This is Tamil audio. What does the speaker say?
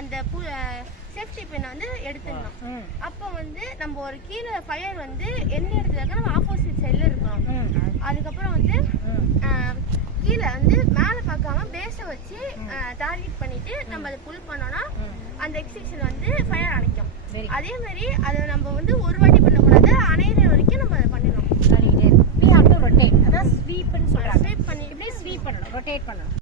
அந்த சேஃப்டி பின்னை வந்து எடுத்துடணும். அப்போ வந்து நம்ம ஒரு கீழே ஃபயர் வந்து எந்த இடத்துல இருக்கா நம்ம ஆப்போசிட் சைடில் இருக்கணும். அதுக்கப்புறம் வந்து கீழே வந்து மேலே பார்க்காம பேஸை வச்சு டார்கெட் பண்ணிட்டு நம்ம அதை புல் பண்ணோம்னா அந்த எக்ஸிக்ஷன் வந்து ஃபயர் அணைக்கும். அதே மாதிரி அதை நம்ம வந்து ஒரு வாட்டி பண்ணக்கூடாது, அணையிற வரைக்கும் நம்ம அதை பண்ணிடணும். பண்ணிட்டே we have to rotate. அதான் ஸ்வீப்னு சொல்றாங்க. ஸ்வீப் பண்ணி இப்படி ஸ்வீப் பண்ணணும், ரொட்டேட் பண்ணணும்.